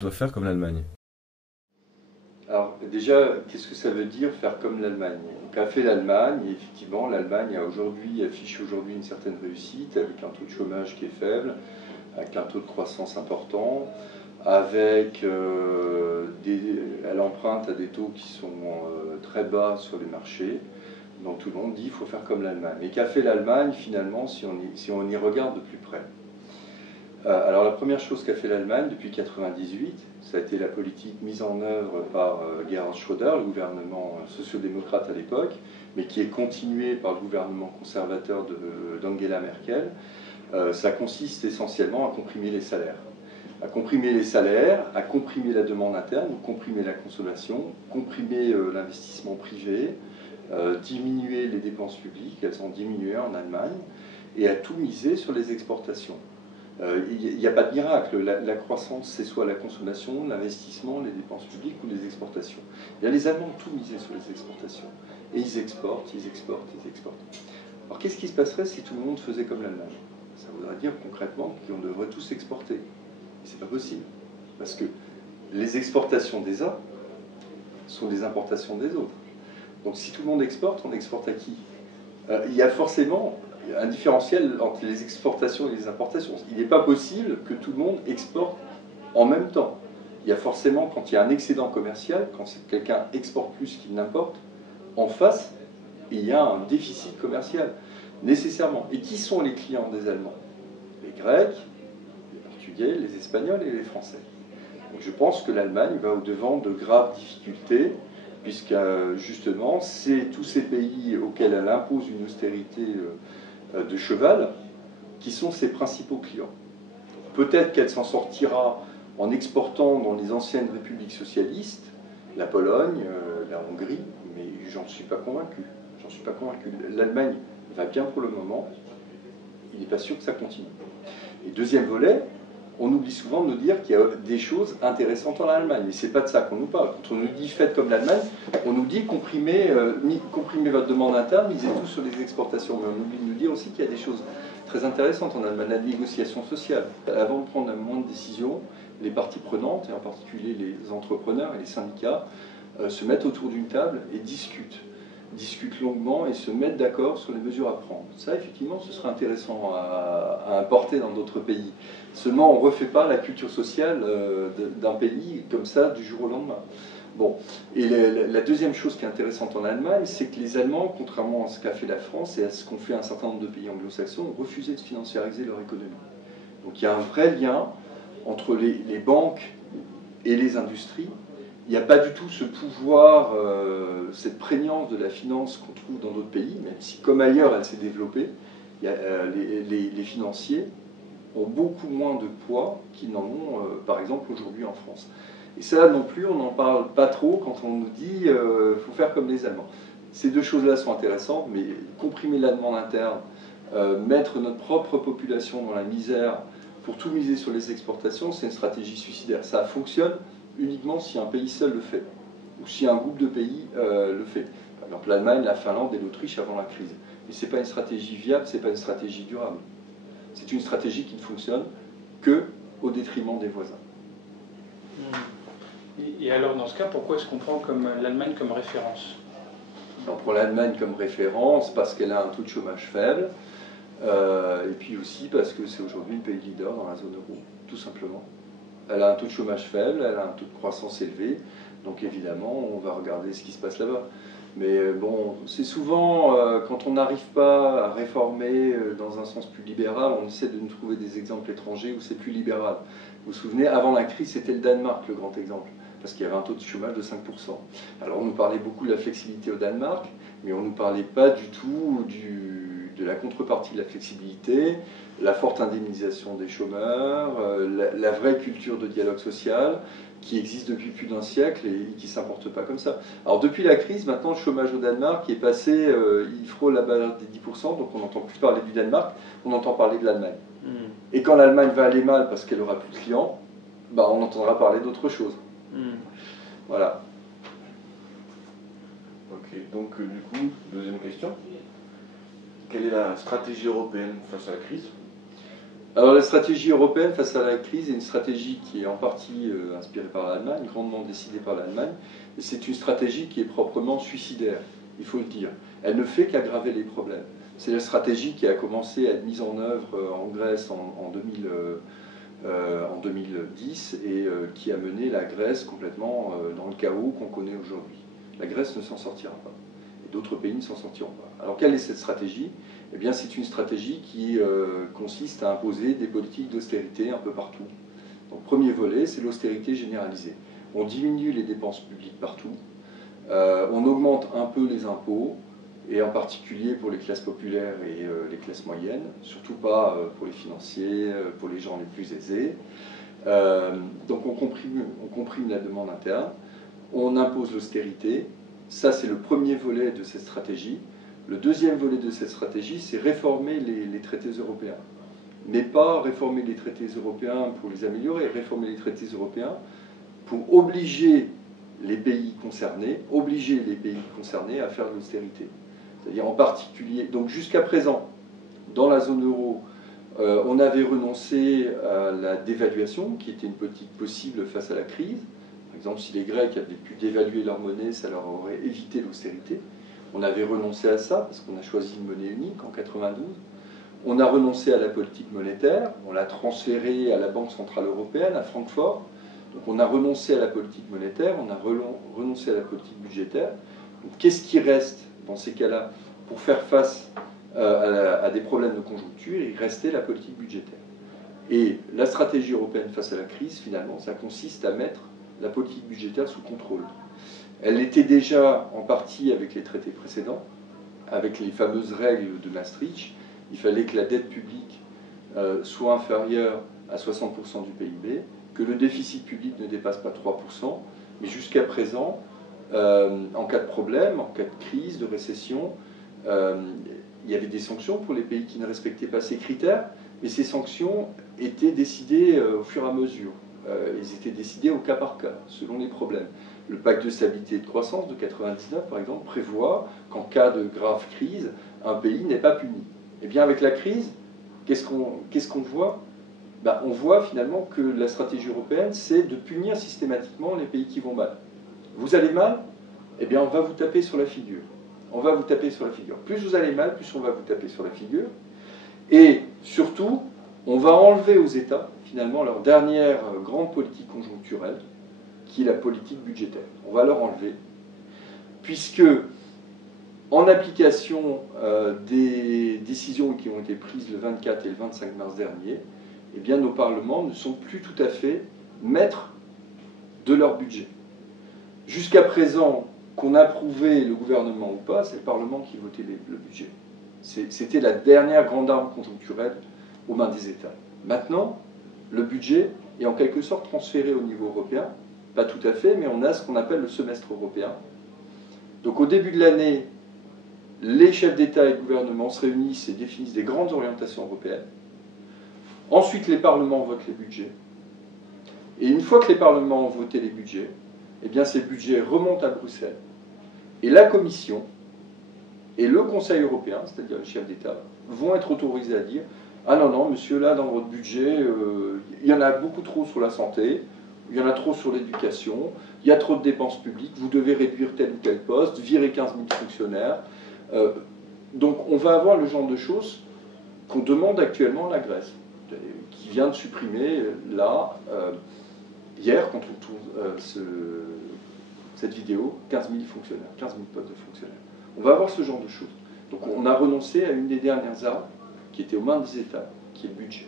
Doit faire comme l'Allemagne. Alors déjà, qu'est-ce que ça veut dire faire comme l'Allemagne? Donc a fait l'Allemagne, et effectivement l'Allemagne affiche aujourd'hui une certaine réussite, avec un taux de chômage qui est faible, avec un taux de croissance important, avec elle emprunte à des taux qui sont très bas sur les marchés. Donc tout le monde dit qu'il faut faire comme l'Allemagne. Mais qu'a fait l'Allemagne finalement si on y regarde de plus près? Alors la première chose qu'a fait l'Allemagne depuis 1998, ça a été la politique mise en œuvre par Gerhard Schröder, le gouvernement sociodémocrate à l'époque, mais qui est continuée par le gouvernement conservateur d'Angela Merkel. Ça consiste essentiellement à comprimer les salaires. À comprimer les salaires, à comprimer la demande interne, comprimer la consommation, comprimer l'investissement privé, diminuer les dépenses publiques, elles ont diminué en Allemagne, et à tout miser sur les exportations. Il n'y a pas de miracle. La croissance, c'est soit la consommation, l'investissement, les dépenses publiques ou les exportations. Les Allemands ont tout misé sur les exportations. Et ils exportent, ils exportent, ils exportent. Alors qu'est-ce qui se passerait si tout le monde faisait comme l'Allemagne? Ça voudrait dire concrètement qu'on devrait tous exporter. Et c'est pas possible. Parce que les exportations des uns sont les importations des autres. Donc si tout le monde exporte, on exporte à qui? Il y a forcément un différentiel entre les exportations et les importations. Il n'est pas possible que tout le monde exporte en même temps. Il y a forcément, quand il y a un excédent commercial, quand quelqu'un exporte plus qu'il n'importe, en face, il y a un déficit commercial, nécessairement. Et qui sont les clients des Allemands? Les Grecs, les Portugais, les Espagnols et les Français. Donc je pense que l'Allemagne va au-devant de graves difficultés, puisque justement, c'est tous ces pays auxquels elle impose une austérité de cheval qui sont ses principaux clients. Peut-être qu'elle s'en sortira en exportant dans les anciennes républiques socialistes, la Pologne, la Hongrie, mais j'en suis pas convaincu. J'en suis pas convaincu. L'Allemagne va bien pour le moment, il n'est pas sûr que ça continue. Et deuxième volet, on oublie souvent de nous dire qu'il y a des choses intéressantes en Allemagne. Mais c'est pas de ça qu'on nous parle. Quand on nous dit faites comme l'Allemagne, on nous dit comprimez votre demande interne, misez tout sur les exportations. Mais on oublie de nous dire aussi qu'il y a des choses très intéressantes en Allemagne, la négociation sociale. Avant de prendre un moment de décision, les parties prenantes, et en particulier les entrepreneurs et les syndicats, se mettent autour d'une table et discutent longuement et se mettent d'accord sur les mesures à prendre. Ça, effectivement, ce serait intéressant à importer dans d'autres pays. Seulement, on ne refait pas la culture sociale d'un pays comme ça du jour au lendemain. Bon, et la deuxième chose qui est intéressante en Allemagne, c'est que les Allemands, contrairement à ce qu'a fait la France et à ce qu'ont fait un certain nombre de pays anglo-saxons, ont refusé de financiariser leur économie. Donc il y a un vrai lien entre les banques et les industries. Il n'y a pas du tout ce pouvoir, cette prégnance de la finance qu'on trouve dans d'autres pays, même si comme ailleurs elle s'est développée, les financiers ont beaucoup moins de poids qu'ils n'en ont par exemple aujourd'hui en France. Et ça non plus, on n'en parle pas trop quand on nous dit faut faire comme les Allemands. Ces deux choses-là sont intéressantes, mais comprimer la demande interne, mettre notre propre population dans la misère pour tout miser sur les exportations, c'est une stratégie suicidaire. Ça fonctionne uniquement si un pays seul le fait, ou si un groupe de pays le fait. Par exemple l'Allemagne, la Finlande et l'Autriche avant la crise. Mais ce n'est pas une stratégie viable, ce n'est pas une stratégie durable. C'est une stratégie qui ne fonctionne que au détriment des voisins. Et alors dans ce cas, pourquoi est-ce qu'on prend l'Allemagne comme référence? On prend l'Allemagne comme référence parce qu'elle a un taux de chômage faible, et puis aussi parce que c'est aujourd'hui le pays leader dans la zone euro, tout simplement. Elle a un taux de chômage faible, elle a un taux de croissance élevé, donc évidemment on va regarder ce qui se passe là-bas. Mais bon, c'est souvent, quand on n'arrive pas à réformer dans un sens plus libéral, on essaie de nous trouver des exemples étrangers où c'est plus libéral. Vous vous souvenez, avant la crise, c'était le Danemark le grand exemple, parce qu'il y avait un taux de chômage de 5%. Alors on nous parlait beaucoup de la flexibilité au Danemark, mais on ne nous parlait pas du tout de la contrepartie de la flexibilité, la forte indemnisation des chômeurs, la vraie culture de dialogue social qui existe depuis plus d'un siècle et qui ne s'importe pas comme ça. Alors depuis la crise, maintenant le chômage au Danemark est passé, il frôle la barre des 10%, donc on n'entend plus parler du Danemark, on entend parler de l'Allemagne. Et quand l'Allemagne va aller mal parce qu'elle aura plus de clients, bah, on entendra parler d'autre chose. Voilà. Ok, donc du coup, deuxième question. Quelle est la stratégie européenne face à la crise? Alors la stratégie européenne face à la crise est une stratégie qui est en partie inspirée par l'Allemagne, grandement décidée par l'Allemagne, et c'est une stratégie qui est proprement suicidaire, il faut le dire. Elle ne fait qu'aggraver les problèmes. C'est la stratégie qui a commencé à être mise en œuvre en Grèce en 2010 et qui a mené la Grèce complètement dans le chaos qu'on connaît aujourd'hui. La Grèce ne s'en sortira pas, et d'autres pays ne s'en sortiront pas. Alors quelle est cette stratégie ? Eh bien, c'est une stratégie qui consiste à imposer des politiques d'austérité un peu partout. Donc, premier volet, c'est l'austérité généralisée. On diminue les dépenses publiques partout, on augmente un peu les impôts, et en particulier pour les classes populaires et les classes moyennes, surtout pas pour les financiers, pour les gens les plus aisés. Donc, on comprime la demande interne, on impose l'austérité. Ça, c'est le premier volet de cette stratégie. Le deuxième volet de cette stratégie, c'est réformer les traités européens. Mais pas réformer les traités européens pour les améliorer, réformer les traités européens pour obliger les pays concernés à faire de l'austérité. C'est-à-dire en particulier, donc jusqu'à présent, dans la zone euro, on avait renoncé à la dévaluation, qui était une politique possible face à la crise. Par exemple, si les Grecs avaient pu dévaluer leur monnaie, ça leur aurait évité l'austérité. On avait renoncé à ça parce qu'on a choisi une monnaie unique en 92. On a renoncé à la politique monétaire, on l'a transférée à la Banque Centrale Européenne, à Francfort. Donc on a renoncé à la politique monétaire, on a renoncé à la politique budgétaire. Donc qu'est-ce qui reste dans ces cas-là pour faire face à des problèmes de conjoncture? Il restait la politique budgétaire. Et la stratégie européenne face à la crise, finalement, ça consiste à mettre la politique budgétaire sous contrôle. Elle l'était déjà en partie avec les traités précédents, avec les fameuses règles de Maastricht. Il fallait que la dette publique soit inférieure à 60% du PIB, que le déficit public ne dépasse pas 3%, mais jusqu'à présent, en cas de problème, en cas de crise, de récession, il y avait des sanctions pour les pays qui ne respectaient pas ces critères, mais ces sanctions étaient décidées au fur et à mesure. Ils étaient décidés au cas par cas, selon les problèmes. Le pacte de stabilité et de croissance de 1999, par exemple, prévoit qu'en cas de grave crise, un pays n'est pas puni. Eh bien, avec la crise, qu'est-ce qu'on voit ? Ben, on voit finalement que la stratégie européenne, c'est de punir systématiquement les pays qui vont mal. Vous allez mal ? Eh bien, on va vous taper sur la figure. On va vous taper sur la figure. Plus vous allez mal, plus on va vous taper sur la figure. Et surtout, on va enlever aux États, finalement, leur dernière grande politique conjoncturelle, qui est la politique budgétaire. On va leur enlever, puisque, en application des décisions qui ont été prises le 24 et le 25 mars dernier, eh bien, nos parlements ne sont plus tout à fait maîtres de leur budget. Jusqu'à présent, qu'on approuvait le gouvernement ou pas, c'est le Parlement qui votait le budget. C'était la dernière grande arme conjoncturelle aux mains des États. Maintenant, le budget est en quelque sorte transféré au niveau européen. Pas tout à fait, mais on a ce qu'on appelle le semestre européen. Donc au début de l'année, les chefs d'État et de gouvernement se réunissent et définissent des grandes orientations européennes. Ensuite, les parlements votent les budgets. Et une fois que les parlements ont voté les budgets, eh bien ces budgets remontent à Bruxelles. Et la Commission et le Conseil européen, c'est-à-dire les chefs d'État, vont être autorisés à dire « Ah non, non, monsieur, là, dans votre budget, il y en a beaucoup trop sur la santé, il y en a trop sur l'éducation, il y a trop de dépenses publiques, vous devez réduire tel ou tel poste, virer 15 000 fonctionnaires. » Donc on va avoir le genre de choses qu'on demande actuellement à la Grèce, qui vient de supprimer, là, hier, quand on tourne cette vidéo, 15 000 fonctionnaires, 15 000 postes de fonctionnaires. On va avoir ce genre de choses. Donc on a renoncé à une des dernières armes qui était aux mains des États, qui est le budget.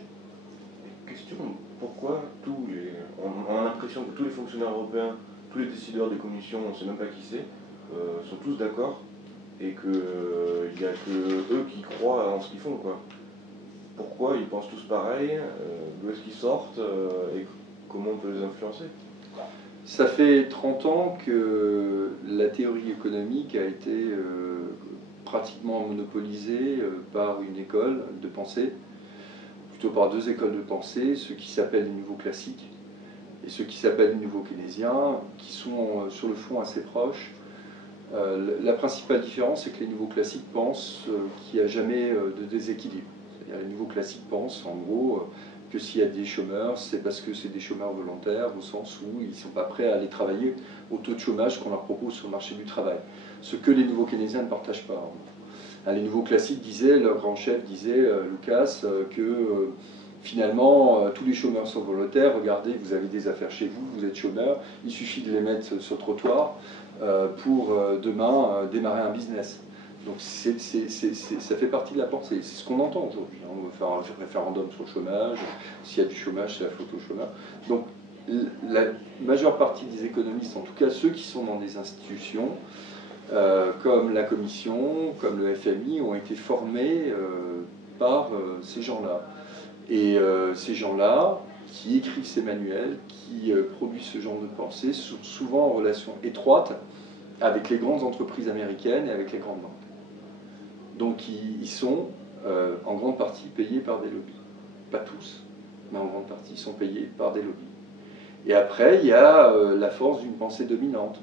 Question, pourquoi on a l'impression que tous les fonctionnaires européens, tous les décideurs des commissions, on ne sait même pas qui c'est, sont tous d'accord et qu'il n'y a que eux qui croient en ce qu'ils font, quoi. Pourquoi ils pensent tous pareil, d'où est-ce qu'ils sortent et comment on peut les influencer? Ça fait 30 ans que la théorie économique a été pratiquement monopolisée par une école de pensée, plutôt par deux écoles de pensée, ceux qui s'appellent les nouveaux classiques et ceux qui s'appellent les nouveaux keynésiens, qui sont sur le fond assez proches. La principale différence, c'est que les nouveaux classiques pensent qu'il n'y a jamais de déséquilibre. Les nouveaux classiques pensent en gros que s'il y a des chômeurs, c'est parce que c'est des chômeurs volontaires, au sens où ils ne sont pas prêts à aller travailler au taux de chômage qu'on leur propose sur le marché du travail. Ce que les nouveaux keynésiens ne partagent pas. Les nouveaux classiques disaient, leur grand chef disait, Lucas, que finalement tous les chômeurs sont volontaires. Regardez, vous avez des affaires chez vous, vous êtes chômeur, il suffit de les mettre sur le trottoir pour demain démarrer un business. Donc ça fait partie de la pensée, c'est ce qu'on entend aujourd'hui. On va faire un référendum sur le chômage, s'il y a du chômage, c'est la faute au chômeur. Donc la majeure partie des économistes, en tout cas ceux qui sont dans des institutions, comme la Commission, comme le FMI, ont été formés par ces gens-là. Et ces gens-là, qui écrivent ces manuels, qui produisent ce genre de pensée, sont souvent en relation étroite avec les grandes entreprises américaines et avec les grandes banques. Donc ils sont en grande partie payés par des lobbies. Pas tous, mais en grande partie, ils sont payés par des lobbies. Et après, il y a la force d'une pensée dominante.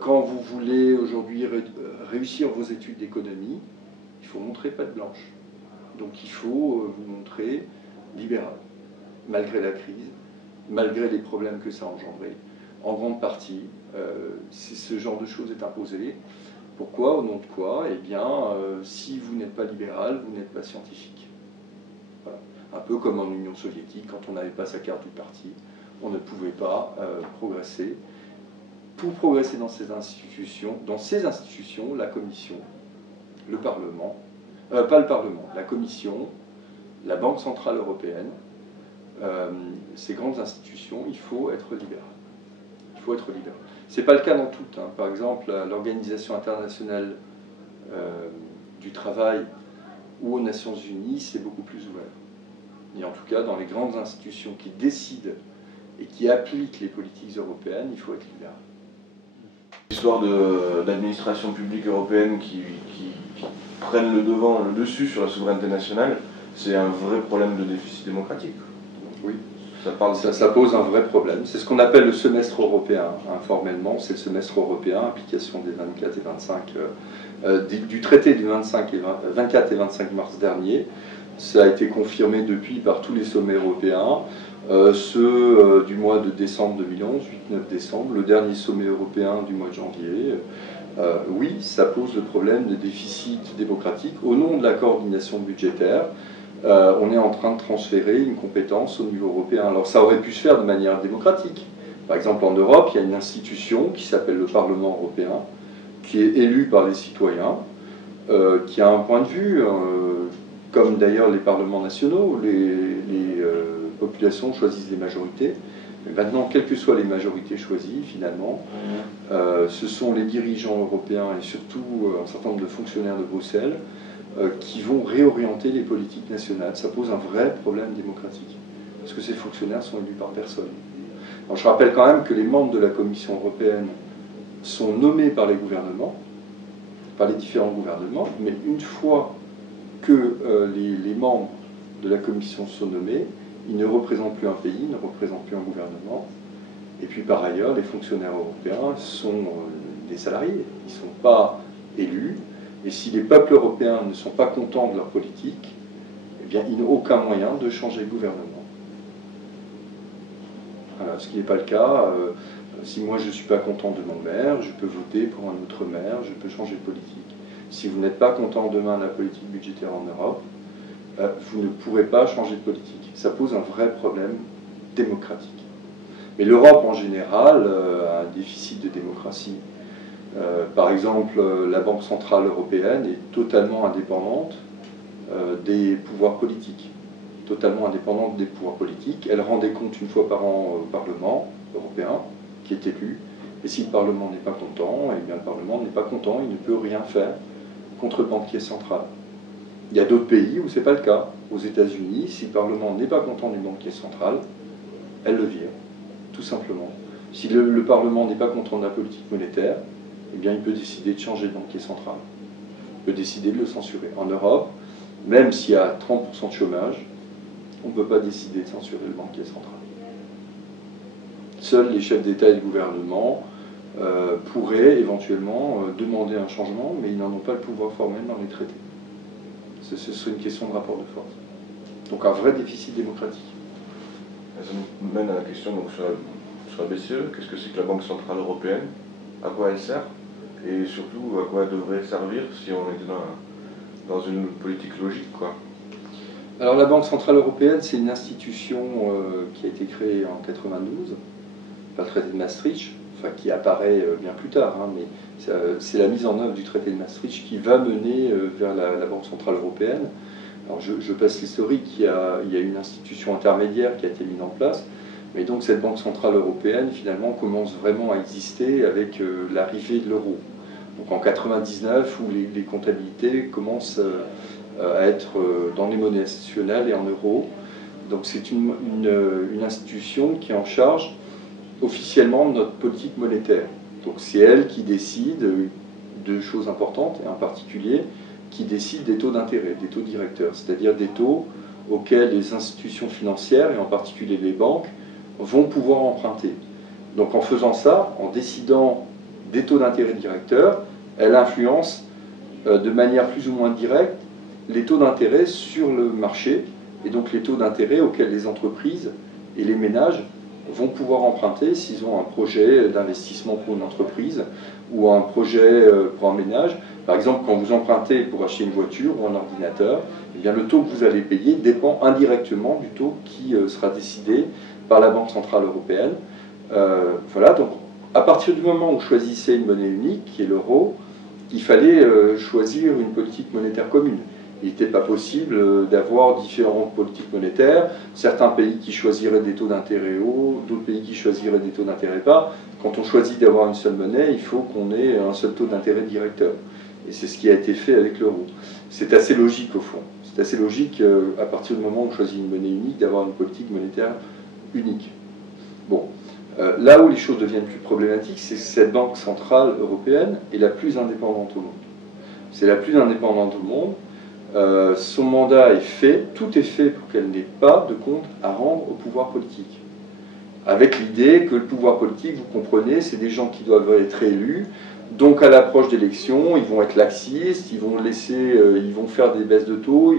Quand vous voulez aujourd'hui réussir vos études d'économie, il faut montrer patte blanche. Donc il faut vous montrer libéral, malgré la crise, malgré les problèmes que ça a engendré. En grande partie, ce genre de choses est imposé. Pourquoi? Au nom de quoi? Eh bien, si vous n'êtes pas libéral, vous n'êtes pas scientifique. Voilà. Un peu comme en Union soviétique, quand on n'avait pas sa carte du parti, on ne pouvait pas progresser. Pour progresser dans ces institutions, la Commission, le Parlement, pas le Parlement, la Commission, la Banque Centrale Européenne, ces grandes institutions, il faut être libéral. Il faut être libéral. Ce n'est pas le cas dans toutes. Hein. Par exemple, l'Organisation internationale du travail ou aux Nations Unies, c'est beaucoup plus ouvert. Et en tout cas, dans les grandes institutions qui décident et qui appliquent les politiques européennes, il faut être libéral. L'histoire d'administration publique européenne qui prennent le dessus sur la souveraineté nationale, c'est un vrai problème de déficit démocratique. Oui. Ça pose un vrai problème. C'est ce qu'on appelle le semestre européen. Informellement, c'est le semestre européen, application des 24 et 25, du traité du 24 et 25 mars dernier. Ça a été confirmé depuis par tous les sommets européens. Ceux du mois de décembre 2011, 8-9 décembre, le dernier sommet européen du mois de janvier. Oui, ça pose le problème de déficit démocratique. Au nom de la coordination budgétaire, on est en train de transférer une compétence au niveau européen. Alors ça aurait pu se faire de manière démocratique. Par exemple, en Europe, il y a une institution qui s'appelle le Parlement européen, qui est élu par les citoyens, qui a un point de vue, comme d'ailleurs les parlements nationaux, les populations choisissent les majorités. Mais maintenant, quelles que soient les majorités choisies, finalement, ce sont les dirigeants européens et surtout un certain nombre de fonctionnaires de Bruxelles qui vont réorienter les politiques nationales. Ça pose un vrai problème démocratique, parce que ces fonctionnaires sont élus par personne. Alors, je rappelle quand même que les membres de la Commission européenne sont nommés par les gouvernements, par les différents gouvernements, mais une fois que les membres de la Commission sont nommés, ils ne représentent plus un pays, ils ne représentent plus un gouvernement. Et puis par ailleurs, les fonctionnaires européens sont des salariés, ils ne sont pas élus. Et si les peuples européens ne sont pas contents de leur politique, eh bien, ils n'ont aucun moyen de changer le gouvernement. Voilà, ce qui n'est pas le cas. Si moi je ne suis pas content de mon maire, je peux voter pour un autre maire, je peux changer de politique. Si vous n'êtes pas content demain de la politique budgétaire en Europe, vous ne pourrez pas changer de politique. Ça pose un vrai problème démocratique. Mais l'Europe en général a un déficit de démocratie. Par exemple, la Banque Centrale Européenne est totalement indépendante des pouvoirs politiques. Totalement indépendante des pouvoirs politiques. Elle rend des comptes une fois par an au Parlement européen, qui est élu. Et si le Parlement n'est pas content, eh bien le Parlement n'est pas content, il ne peut rien faire contre le banquier central. Il y a d'autres pays où ce n'est pas le cas. Aux États-Unis, si le Parlement n'est pas content du banquier central, elle le vire, tout simplement. Si le Parlement n'est pas content de la politique monétaire, eh bien, il peut décider de changer de banquier central. Il peut décider de le censurer. En Europe, même s'il y a 30% de chômage, on ne peut pas décider de censurer le banquier central. Seuls les chefs d'État et de gouvernement pourraient éventuellement demander un changement, mais ils n'en ont pas le pouvoir formel dans les traités. Ce serait une question de rapport de force. Donc un vrai déficit démocratique. Ça nous mène à la question donc, sur la BCE. Qu'est-ce que c'est que la Banque Centrale Européenne? À quoi elle sert? Et surtout, à quoi elle devrait servir si on était dans une politique logique, quoi. Alors la Banque Centrale Européenne, c'est une institution qui a été créée en 92, par le traité de Maastricht, enfin qui apparaît bien plus tard, hein, mais c'est la mise en œuvre du traité de Maastricht qui va mener vers la Banque Centrale Européenne. Alors je passe l'historique, il y a une institution intermédiaire qui a été mise en place, mais donc cette Banque Centrale Européenne finalement commence vraiment à exister avec l'arrivée de l'euro. Donc en 99, où les comptabilités commencent à être dans les monnaies nationales et en euros. Donc c'est une institution qui est en charge officiellement de notre politique monétaire. Donc c'est elle qui décide de choses importantes, et en particulier qui décide des taux d'intérêt, des taux directeurs, c'est-à-dire des taux auxquels les institutions financières, et en particulier les banques, vont pouvoir emprunter. Donc en faisant ça, en décidant des taux d'intérêt directeurs, elle influence de manière plus ou moins directe les taux d'intérêt sur le marché, et donc les taux d'intérêt auxquels les entreprises et les ménages vont pouvoir emprunter s'ils ont un projet d'investissement pour une entreprise ou un projet pour un ménage. Par exemple, quand vous empruntez pour acheter une voiture ou un ordinateur, eh bien, le taux que vous allez payer dépend indirectement du taux qui sera décidé par la Banque Centrale Européenne. Voilà, donc à partir du moment où vous choisissez une monnaie unique, qui est l'euro, il fallait choisir une politique monétaire commune. Il n'était pas possible d'avoir différentes politiques monétaires, certains pays qui choisiraient des taux d'intérêt hauts, d'autres pays qui choisiraient des taux d'intérêt bas. Quand on choisit d'avoir une seule monnaie, il faut qu'on ait un seul taux d'intérêt directeur. Et c'est ce qui a été fait avec l'euro. C'est assez logique au fond. C'est assez logique à partir du moment où on choisit une monnaie unique, d'avoir une politique monétaire unique. Bon, là où les choses deviennent plus problématiques, c'est que cette Banque Centrale Européenne est la plus indépendante au monde. C'est la plus indépendante au monde. Son mandat est fait, tout est fait pour qu'elle n'ait pas de compte à rendre au pouvoir politique. Avec l'idée que le pouvoir politique, vous comprenez, c'est des gens qui doivent être élus, donc à l'approche d'élections, ils vont être laxistes, ils vont faire des baisses de taux,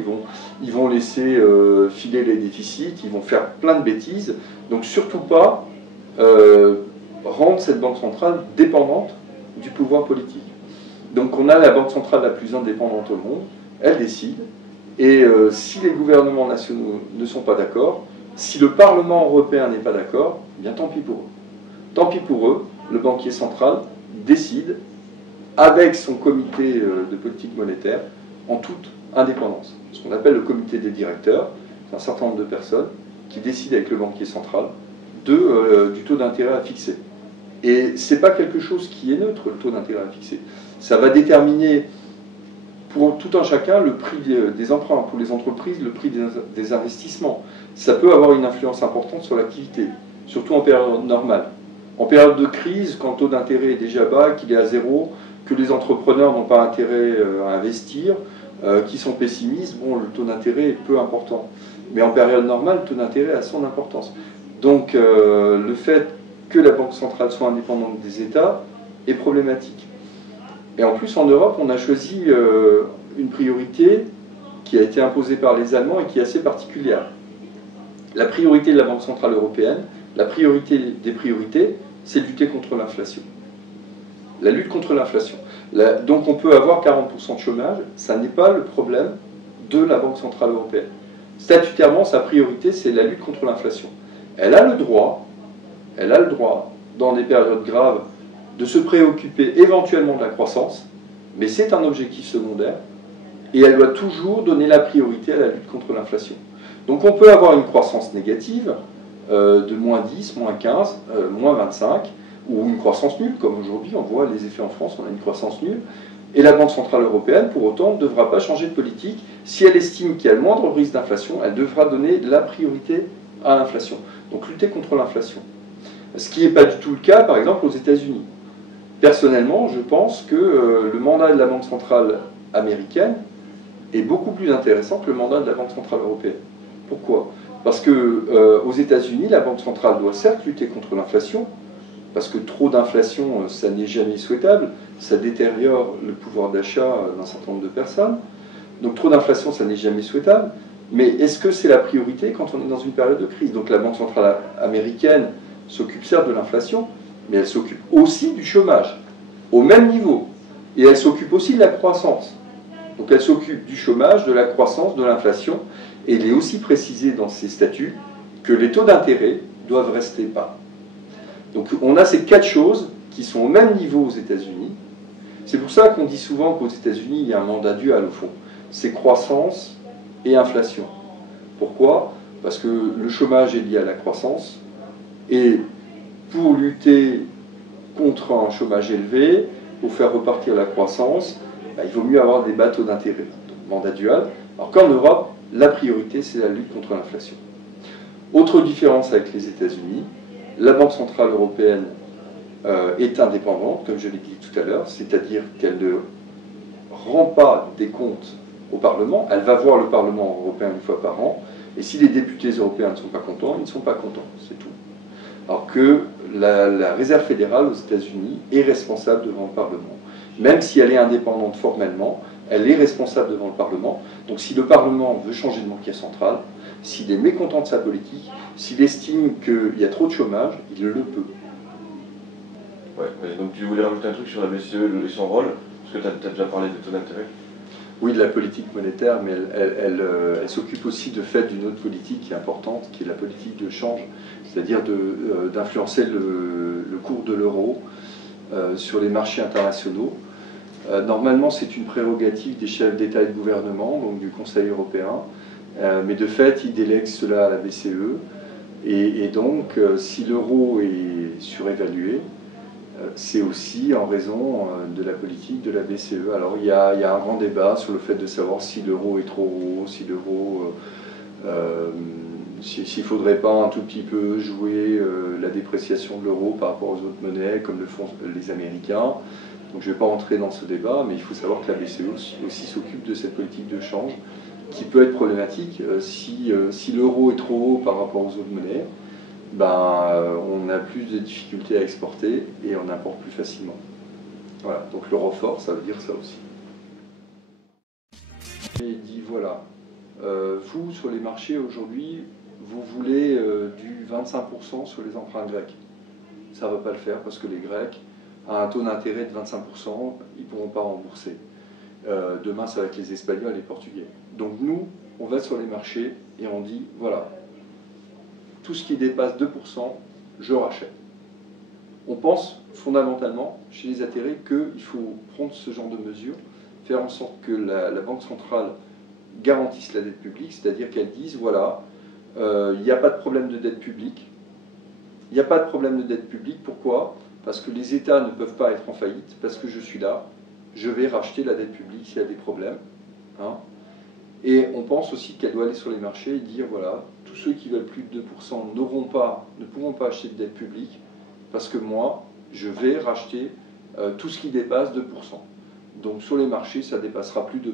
ils vont laisser filer les déficits, ils vont faire plein de bêtises, donc surtout pas rendre cette banque centrale dépendante du pouvoir politique. Donc on a la banque centrale la plus indépendante au monde, elle décide, et si les gouvernements nationaux ne sont pas d'accord, si le Parlement européen n'est pas d'accord, eh bien tant pis pour eux. Tant pis pour eux, le banquier central décide, avec son comité de politique monétaire, en toute indépendance. Ce qu'on appelle le comité des directeurs, c'est un certain nombre de personnes qui décident avec le banquier central du taux d'intérêt à fixer. Et ce n'est pas quelque chose qui est neutre, le taux d'intérêt à fixer. Ça va déterminer pour tout un chacun le prix des emprunts, pour les entreprises le prix des investissements. Ça peut avoir une influence importante sur l'activité, surtout en période normale. En période de crise, quand le taux d'intérêt est déjà bas, qu'il est à zéro, que les entrepreneurs n'ont pas intérêt à investir, qui sont pessimistes, bon, le taux d'intérêt est peu important. Mais en période normale, le taux d'intérêt a son importance. Donc le fait que la Banque centrale soit indépendante des États est problématique. Et en plus, en Europe, on a choisi une priorité qui a été imposée par les Allemands et qui est assez particulière. La priorité de la Banque centrale européenne, la priorité des priorités, c'est de lutter contre l'inflation. La lutte contre l'inflation. Donc on peut avoir 40% de chômage, ça n'est pas le problème de la Banque centrale européenne. Statutairement, sa priorité, c'est la lutte contre l'inflation. Elle a le droit, dans des périodes graves, de se préoccuper éventuellement de la croissance, mais c'est un objectif secondaire, et elle doit toujours donner la priorité à la lutte contre l'inflation. Donc on peut avoir une croissance négative de moins 10, moins 15, moins 25, ou une croissance nulle, comme aujourd'hui, on voit les effets en France, on a une croissance nulle, et la Banque centrale européenne, pour autant, ne devra pas changer de politique. Si elle estime qu'il y a le moindre risque d'inflation, elle devra donner la priorité à l'inflation. Donc lutter contre l'inflation. Ce qui n'est pas du tout le cas, par exemple, aux États-Unis. Personnellement, je pense que le mandat de la Banque centrale américaine est beaucoup plus intéressant que le mandat de la Banque centrale européenne. Pourquoi ? Parce qu'aux États-Unis, la Banque centrale doit certes lutter contre l'inflation, parce que trop d'inflation, ça n'est jamais souhaitable, ça détériore le pouvoir d'achat d'un certain nombre de personnes, Donc trop d'inflation, ça n'est jamais souhaitable. Mais est-ce que c'est la priorité quand on est dans une période de crise? Donc la Banque centrale américaine s'occupe certes de l'inflation, mais elle s'occupe aussi du chômage, au même niveau. Et elle s'occupe aussi de la croissance. Donc elle s'occupe du chômage, de la croissance, de l'inflation. Et il est aussi précisé dans ses statuts que les taux d'intérêt doivent rester bas. Donc on a ces 4 choses qui sont au même niveau aux États-Unis. C'est pour ça qu'on dit souvent qu'aux États-Unis, il y a un mandat dual au fond. C'est croissance et inflation. Pourquoi? Parce que le chômage est lié à la croissance. Et pour lutter contre un chômage élevé, pour faire repartir la croissance, il vaut mieux avoir des bas taux d'intérêt. Mandat dual. Alors qu'en Europe, la priorité, c'est la lutte contre l'inflation. Autre différence avec les États-Unis, la Banque centrale européenne est indépendante, comme je l'ai dit tout à l'heure, c'est-à-dire qu'elle ne rend pas des comptes au Parlement, elle va voir le Parlement européen une fois par an, et si les députés européens ne sont pas contents, ils ne sont pas contents, c'est tout. Alors que la Réserve fédérale aux États-Unis est responsable devant le Parlement. Même si elle est indépendante formellement, elle est responsable devant le Parlement. Donc si le Parlement veut changer de banquier central, s'il est mécontent de sa politique, s'il estime qu'il y a trop de chômage, il le peut. Ouais, donc tu voulais rajouter un truc sur la BCE et son rôle, parce que tu as déjà parlé des taux d'intérêt. Oui, de la politique monétaire, mais elle s'occupe aussi de fait d'une autre politique qui est importante, qui est la politique de change, c'est-à-dire d'influencer le cours de l'euro sur les marchés internationaux. Normalement, c'est une prérogative des chefs d'État et de gouvernement, donc du Conseil européen, mais de fait, ils délèguent cela à la BCE, et donc, si l'euro est surévalué, c'est aussi en raison de la politique de la BCE. Alors il y a un grand débat sur le fait de savoir si l'euro est trop haut, si l'euro, s'il ne faudrait pas un tout petit peu jouer la dépréciation de l'euro par rapport aux autres monnaies, comme le font les Américains. Donc je ne vais pas entrer dans ce débat, mais il faut savoir que la BCE aussi s'occupe de cette politique de change, qui peut être problématique si l'euro est trop haut par rapport aux autres monnaies. On a plus de difficultés à exporter et on importe plus facilement. Voilà, donc l'euro fort, ça veut dire ça aussi. Et il dit voilà, vous sur les marchés aujourd'hui, vous voulez du 25% sur les emprunts grecs. Ça ne va pas le faire parce que les Grecs, à un taux d'intérêt de 25%, ils ne pourront pas rembourser. Demain, ça va être les Espagnols et les Portugais. Donc nous, on va sur les marchés et on dit voilà, tout ce qui dépasse 2%, je rachète. On pense fondamentalement, chez les atterrés, qu'il faut prendre ce genre de mesures, faire en sorte que la Banque centrale garantisse la dette publique, c'est-à-dire qu'elle dise, voilà, il n'y a pas de problème de dette publique. Il n'y a pas de problème de dette publique, pourquoi? Parce que les États ne peuvent pas être en faillite, parce que je suis là, je vais racheter la dette publique s'il y a des problèmes. Hein. Et on pense aussi qu'elle doit aller sur les marchés et dire, voilà, tous ceux qui veulent plus de 2% ne pourront pas acheter de dette publique parce que moi, je vais racheter tout ce qui dépasse 2%. Donc sur les marchés, ça ne dépassera plus 2%.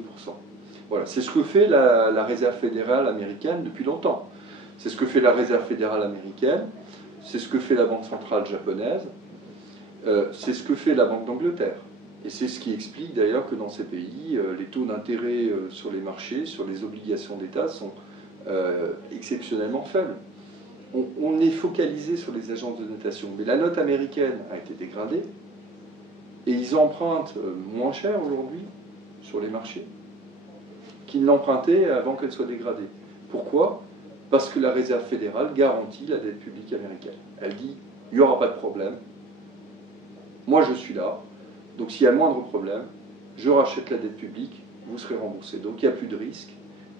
Voilà, c'est ce que fait la Réserve fédérale américaine depuis longtemps. C'est ce que fait la Réserve fédérale américaine, c'est ce que fait la Banque centrale japonaise, c'est ce que fait la Banque d'Angleterre. Et c'est ce qui explique d'ailleurs que dans ces pays, les taux d'intérêt sur les marchés, sur les obligations d'État sont exceptionnellement faibles. On est focalisé sur les agences de notation, mais la note américaine a été dégradée et ils empruntent moins cher aujourd'hui sur les marchés qu'ils n'empruntaient avant qu'elle soit dégradée. Pourquoi? Parce que la Réserve fédérale garantit la dette publique américaine. Elle dit, il n'y aura pas de problème, moi je suis là, donc s'il y a le moindre problème, je rachète la dette publique, vous serez remboursé. Donc il n'y a plus de risque,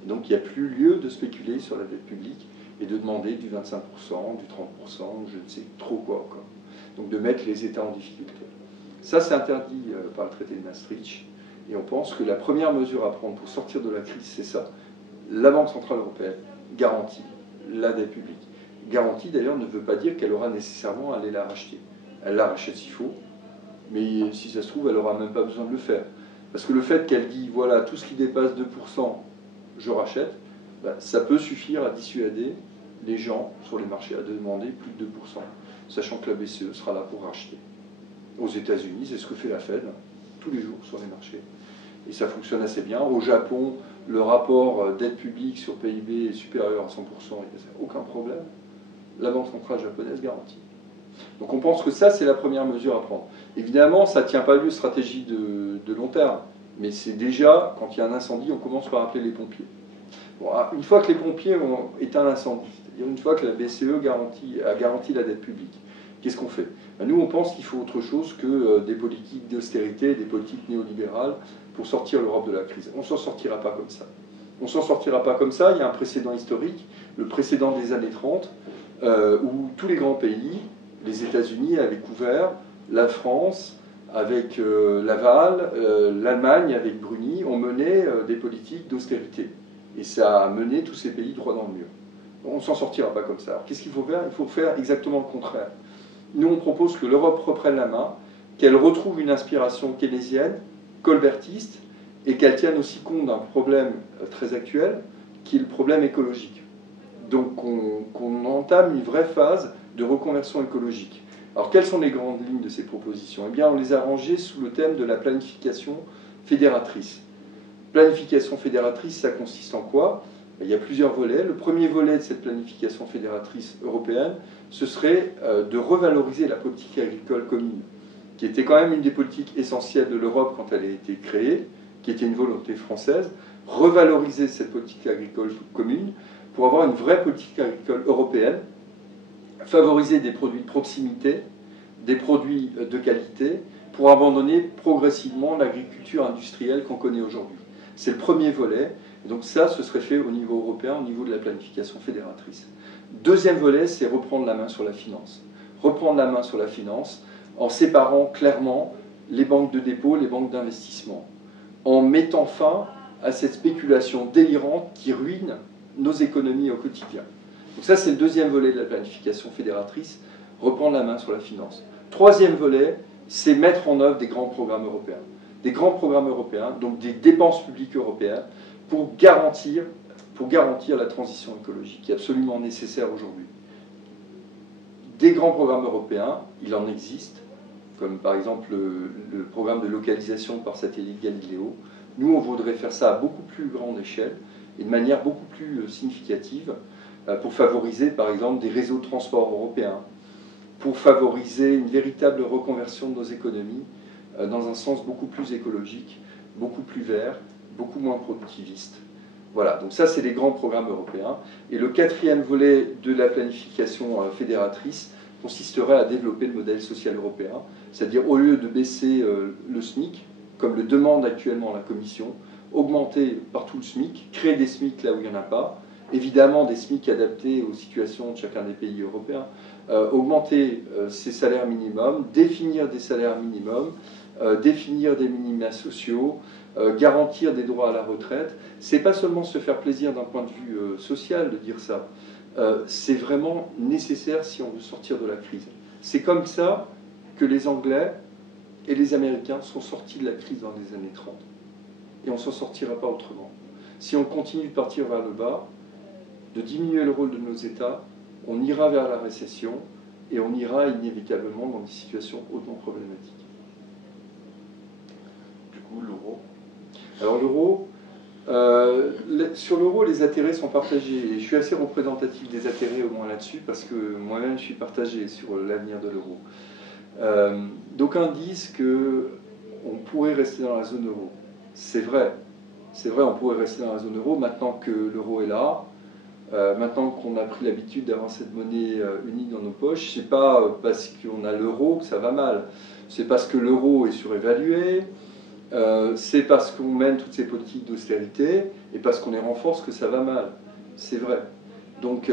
donc il n'y a plus lieu de spéculer sur la dette publique et de demander du 25%, du 30%, je ne sais trop quoi encore. Donc de mettre les États en difficulté. Ça c'est interdit par le traité de Maastricht, et on pense que la première mesure à prendre pour sortir de la crise, c'est ça. La Banque centrale européenne garantit la dette publique. Garantie d'ailleurs ne veut pas dire qu'elle aura nécessairement à aller la racheter. Elle la rachète s'il faut, mais si ça se trouve, elle n'aura même pas besoin de le faire. Parce que le fait qu'elle dit, voilà, tout ce qui dépasse 2%, je rachète, ça peut suffire à dissuader les gens sur les marchés à demander plus de 2%, sachant que la BCE sera là pour racheter. Aux États-Unis, c'est ce que fait la Fed tous les jours sur les marchés. Et ça fonctionne assez bien. Au Japon, le rapport dette publique sur PIB est supérieur à 100%, il n'y a aucun problème, la Banque centrale japonaise garantit. Donc on pense que ça, c'est la première mesure à prendre. Évidemment, ça ne tient pas lieu de stratégie de long terme, mais c'est déjà, quand il y a un incendie, on commence par appeler les pompiers. Bon, une fois que les pompiers ont éteint l'incendie, c'est-à-dire une fois que la BCE a garanti la dette publique, qu'est-ce qu'on fait? Nous, on pense qu'il faut autre chose que des politiques d'austérité, des politiques néolibérales pour sortir l'Europe de la crise. On ne s'en sortira pas comme ça. On ne s'en sortira pas comme ça. Il y a un précédent historique, le précédent des années 30, où tous les grands pays, les États-Unis avaient couvert, la France avec Laval, l'Allemagne avec Bruni, ont mené des politiques d'austérité. Et ça a mené tous ces pays droit dans le mur. On ne s'en sortira pas comme ça. Alors qu'est-ce qu'il faut faire? Il faut faire exactement le contraire. Nous, on propose que l'Europe reprenne la main, qu'elle retrouve une inspiration keynésienne, colbertiste, et qu'elle tienne aussi compte d'un problème très actuel, qui est le problème écologique. Donc qu'on entame une vraie phase de reconversion écologique. Alors quelles sont les grandes lignes de ces propositions? Eh bien, on les a rangées sous le thème de la planification fédératrice. Planification fédératrice, ça consiste en quoi? Il y a plusieurs volets. Le premier volet de cette planification fédératrice européenne, ce serait de revaloriser la politique agricole commune, qui était quand même une des politiques essentielles de l'Europe quand elle a été créée, qui était une volonté française, revaloriser cette politique agricole commune pour avoir une vraie politique agricole européenne, favoriser des produits de proximité, des produits de qualité, pour abandonner progressivement l'agriculture industrielle qu'on connaît aujourd'hui. C'est le premier volet. Et donc ça, ce serait fait au niveau européen, au niveau de la planification fédératrice. Deuxième volet, c'est reprendre la main sur la finance. Reprendre la main sur la finance en séparant clairement les banques de dépôt, les banques d'investissement, en mettant fin à cette spéculation délirante qui ruine nos économies au quotidien. Donc ça, c'est le deuxième volet de la planification fédératrice, reprendre la main sur la finance. Troisième volet, c'est mettre en œuvre des grands programmes européens. Des grands programmes européens, donc des dépenses publiques européennes, pour garantir la transition écologique, qui est absolument nécessaire aujourd'hui. Des grands programmes européens, il en existe, comme par exemple le programme de localisation par satellite Galileo. Nous, on voudrait faire ça à beaucoup plus grande échelle et de manière beaucoup plus significative pour favoriser, par exemple, des réseaux de transport européens, pour favoriser une véritable reconversion de nos économies dans un sens beaucoup plus écologique, beaucoup plus vert, beaucoup moins productiviste. Voilà, donc ça, c'est les grands programmes européens. Et le quatrième volet de la planification fédératrice consisterait à développer le modèle social européen, c'est-à-dire au lieu de baisser le SMIC, comme le demande actuellement la Commission, augmenter partout le SMIC, créer des SMIC là où il n'y en a pas, évidemment des SMIC adaptés aux situations de chacun des pays européens, augmenter ces salaires minimums, définir des salaires minimums, définir des minima sociaux, garantir des droits à la retraite. C'est pas seulement se faire plaisir d'un point de vue social de dire ça, c'est vraiment nécessaire si on veut sortir de la crise. C'est comme ça que les Anglais et les Américains sont sortis de la crise dans les années 30. Et on ne s'en sortira pas autrement. Si on continue de partir vers le bas, de diminuer le rôle de nos États, on ira vers la récession et on ira inévitablement dans des situations hautement problématiques. Du coup, l'euro. Alors l'euro, sur l'euro, les intérêts sont partagés. Et je suis assez représentatif des intérêts au moins là-dessus, parce que moi-même, je suis partagé sur l'avenir de l'euro. D'aucuns disent qu'on pourrait rester dans la zone euro. C'est vrai, on pourrait rester dans la zone euro maintenant que l'euro est là, maintenant qu'on a pris l'habitude d'avoir cette monnaie unique dans nos poches. C'est pas parce qu'on a l'euro que ça va mal, c'est parce que l'euro est surévalué, c'est parce qu'on mène toutes ces politiques d'austérité et parce qu'on les renforce que ça va mal. C'est vrai. Donc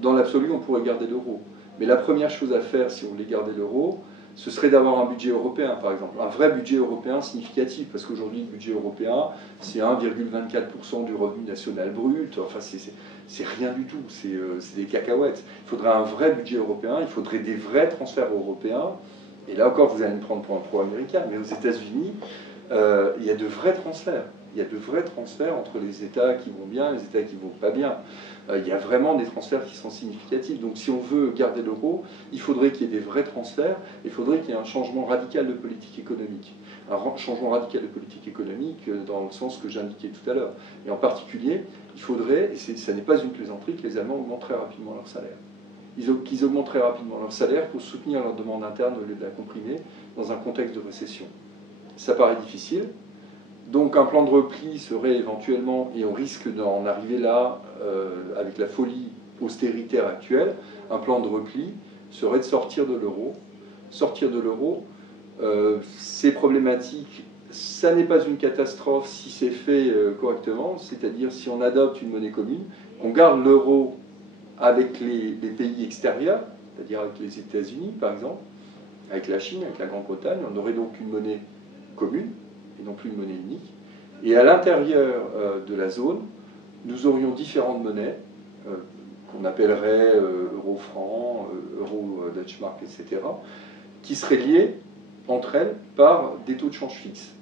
dans l'absolu, on pourrait garder l'euro. Mais la première chose à faire si on voulait garder l'euro, ce serait d'avoir un budget européen, par exemple. Un vrai budget européen significatif, parce qu'aujourd'hui, le budget européen, c'est 1,24% du revenu national brut. Enfin, c'est rien du tout, c'est des cacahuètes. Il faudrait un vrai budget européen, il faudrait des vrais transferts européens. Et là encore, vous allez me prendre pour un pro-américain, mais aux États-Unis, il y a de vrais transferts. Il y a de vrais transferts entre les États qui vont bien et les États qui ne vont pas bien. Il y a vraiment des transferts qui sont significatifs. Donc si on veut garder l'euro, il faudrait qu'il y ait des vrais transferts, il faudrait qu'il y ait un changement radical de politique économique. Un changement radical de politique économique dans le sens que j'indiquais tout à l'heure. Et en particulier, il faudrait, et ça n'est pas une plaisanterie, que les Allemands augmentent très rapidement leur salaire. Qu'ils augmentent très rapidement leur salaire pour soutenir leur demande interne au lieu de la comprimer dans un contexte de récession. Ça paraît difficile. Donc un plan de repli serait éventuellement, et on risque d'en arriver là avec la folie austéritaire actuelle, un plan de repli serait de sortir de l'euro. Sortir de l'euro, c'est problématique, ça n'est pas une catastrophe si c'est fait correctement, c'est-à-dire si on adopte une monnaie commune, qu'on garde l'euro avec les pays extérieurs, c'est-à-dire avec les États-Unis par exemple, avec la Chine, avec la Grande-Bretagne, on aurait donc une monnaie commune, et non plus une monnaie unique. Et à l'intérieur de la zone, nous aurions différentes monnaies, qu'on appellerait euro-franc, euro-Deutschmark, etc., qui seraient liées entre elles par des taux de change fixes.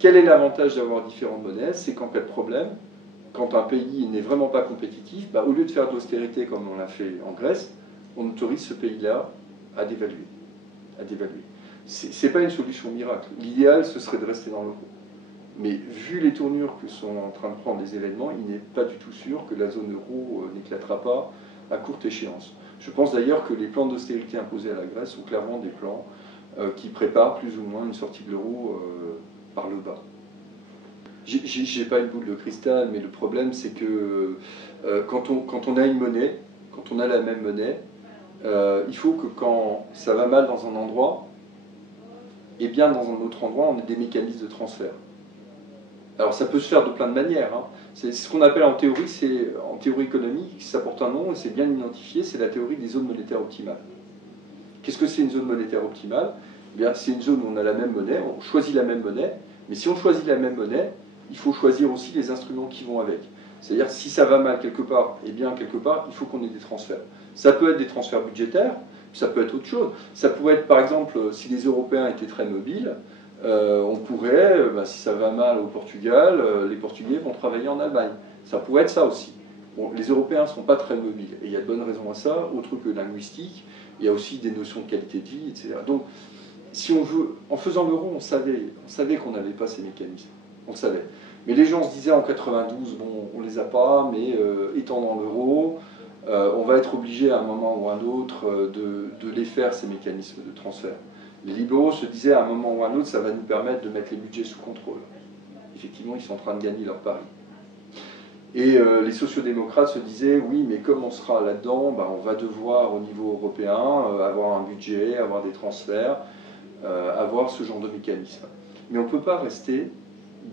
Quel est l'avantage d'avoir différentes monnaies? C'est qu'en cas de problème, quand un pays n'est vraiment pas compétitif, au lieu de faire de l'austérité comme on l'a fait en Grèce, on autorise ce pays-là à dévaluer. Ce n'est pas une solution miracle. L'idéal, ce serait de rester dans l'euro. Mais vu les tournures que sont en train de prendre les événements, il n'est pas du tout sûr que la zone euro n'éclatera pas à courte échéance. Je pense d'ailleurs que les plans d'austérité imposés à la Grèce sont clairement des plans qui préparent plus ou moins une sortie de l'euro par le bas. J'ai pas une boule de cristal, mais le problème c'est que quand on a une monnaie, quand on a la même monnaie, il faut que quand ça va mal dans un endroit, et bien dans un autre endroit, on ait des mécanismes de transfert. Alors ça peut se faire de plein de manières. Hein. C'est ce qu'on appelle en théorie économique, ça porte un nom et c'est bien identifié, c'est la théorie des zones monétaires optimales. Qu'est-ce que c'est une zone monétaire optimale? Eh bien, c'est une zone où on a la même monnaie, on choisit la même monnaie, mais si on choisit la même monnaie, il faut choisir aussi les instruments qui vont avec. C'est-à-dire, si ça va mal quelque part, eh bien, quelque part, il faut qu'on ait des transferts. Ça peut être des transferts budgétaires, ça peut être autre chose. Ça pourrait être, par exemple, si les Européens étaient très mobiles, on pourrait, si ça va mal au Portugal, les Portugais vont travailler en Allemagne. Ça pourrait être ça aussi. Bon, les Européens ne sont pas très mobiles, et il y a de bonnes raisons à ça, autre que linguistique, il y a aussi des notions de qualité de vie, etc. Donc, si on veut, en faisant l'euro, on savait qu'on n'avait pas ces mécanismes. On le savait. Mais les gens se disaient en 92, bon, on les a pas, mais étant dans l'euro, on va être obligé à un moment ou à un autre de les faire, ces mécanismes de transfert. Les libéraux se disaient à un moment ou à un autre, ça va nous permettre de mettre les budgets sous contrôle. Effectivement, ils sont en train de gagner leur pari. Et les sociodémocrates se disaient, oui, mais comme on sera là-dedans, on va devoir au niveau européen avoir un budget, avoir des transferts, avoir ce genre de mécanisme. Mais on ne peut pas rester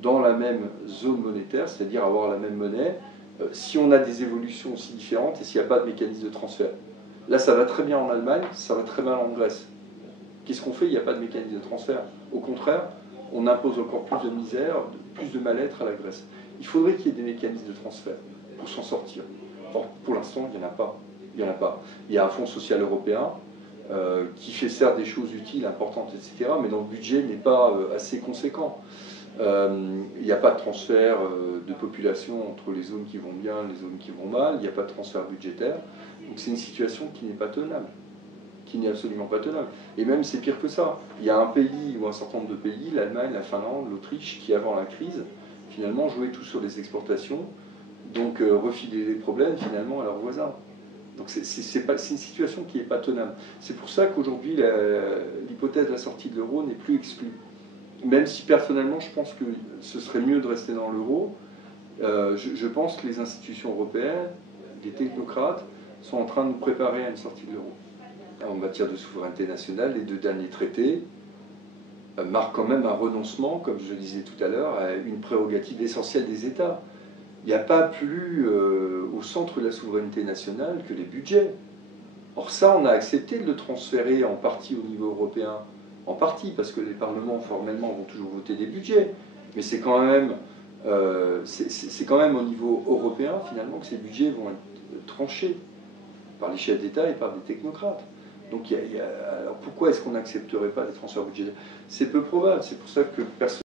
dans la même zone monétaire, c'est-à-dire avoir la même monnaie, si on a des évolutions aussi différentes et s'il n'y a pas de mécanisme de transfert. Là, ça va très bien en Allemagne, ça va très mal en Grèce. Qu'est-ce qu'on fait? Il n'y a pas de mécanisme de transfert. Au contraire, on impose encore plus de misère, plus de mal-être à la Grèce. Il faudrait qu'il y ait des mécanismes de transfert pour s'en sortir. Or, pour l'instant, il n'y en a pas. Il y a un fonds social européen qui fait certes des choses utiles, importantes, etc., mais dont le budget n'est pas assez conséquent. Il n'y a pas de transfert de population entre les zones qui vont bien et les zones qui vont mal. Il n'y a pas de transfert budgétaire. Donc c'est une situation qui n'est pas tenable. Qui n'est absolument pas tenable. Et même c'est pire que ça. Il y a un pays ou un certain nombre de pays, l'Allemagne, la Finlande, l'Autriche, qui avant la crise, finalement jouaient tout sur les exportations, donc refilaient les problèmes finalement à leurs voisins. Donc c'est une situation qui n'est pas tenable. C'est pour ça qu'aujourd'hui l'hypothèse de la sortie de l'euro n'est plus exclue. Même si personnellement je pense que ce serait mieux de rester dans l'euro, je pense que les institutions européennes, les technocrates, sont en train de nous préparer à une sortie de l'euro. En matière de souveraineté nationale, les deux derniers traités marquent quand même un renoncement, comme je le disais tout à l'heure, à une prérogative essentielle des États. Il n'y a pas plus au centre de la souveraineté nationale que les budgets. Or ça, on a accepté de le transférer en partie au niveau européen, en partie, parce que les parlements formellement vont toujours voter des budgets, mais c'est quand même au niveau européen finalement que ces budgets vont être tranchés par les chefs d'État et par des technocrates. Donc alors pourquoi est-ce qu'on n'accepterait pas des transferts budgétaires? C'est peu probable, c'est pour ça que personne